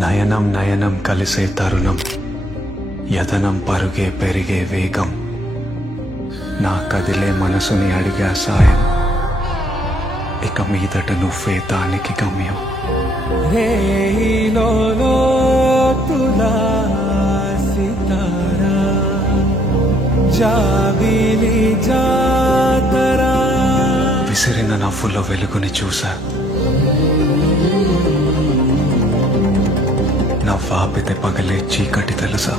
నయనం నయనం కలిసే తరుణం, యతనం పరుగే పెరిగే వేగం, నా కదిలే మనసుని అడిగా సాయం, ఇక మీదట నువ్వే దానికి గమ్యం. విసిరిన నవ్వులో వెలుగుని చూసా, నవ్వాపితే పగలే చీకటి తెలుసా.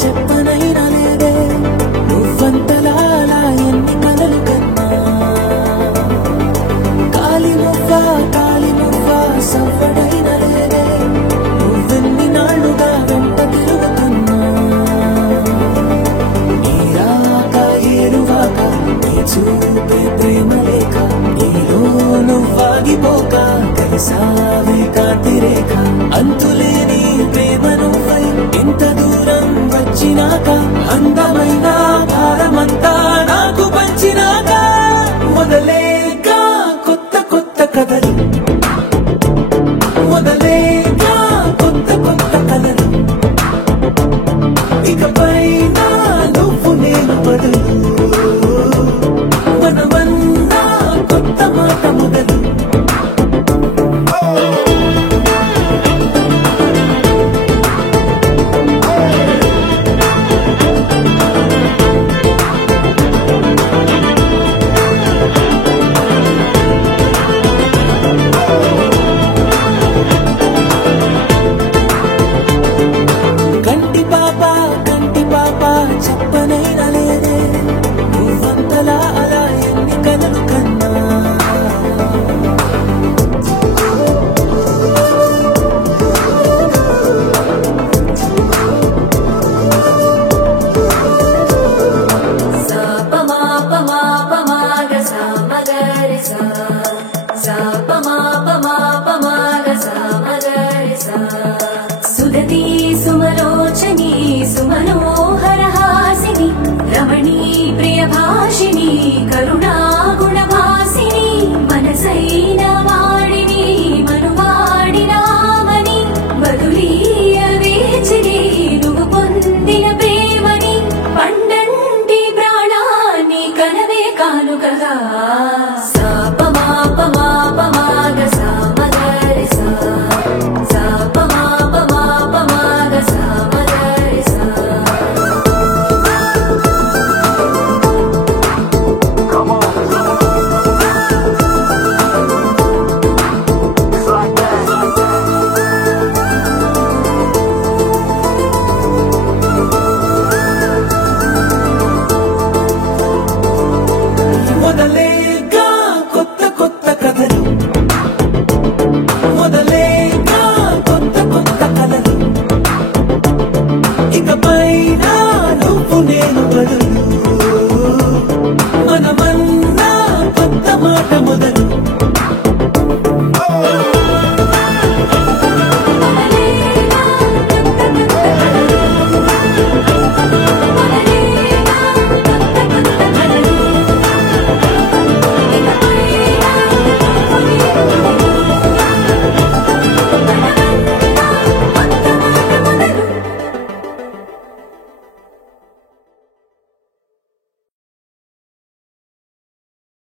చెప్పనైనా లేదే నువ్వంతలా ఎన్ని కలలు కన్నా, కాలి మువ్వ సవ్వడైనా లేదే నువ్వెన్ని నాళ్ళుగా వెంట తిరుగుతున్నా. నీరాక ఏరువాక నీ చూపే ప్రేమ లేక, నీలో నువ్వాగిపోక కలిసావే కాంతిరేఖ. అంతులేని ప్రేమ నువ్వై ఇంత దూరం వచ్చినాక, అందమైన భారమంతా నాకు పంచినాక, మొదలేక కొత్త కొత్త కథలు, మొదలేక కొత్త కొత్త కథలు, ఇకపైన నువ్వు నేను బదులు, మనమన్నా కొత్త మాట మొదలు.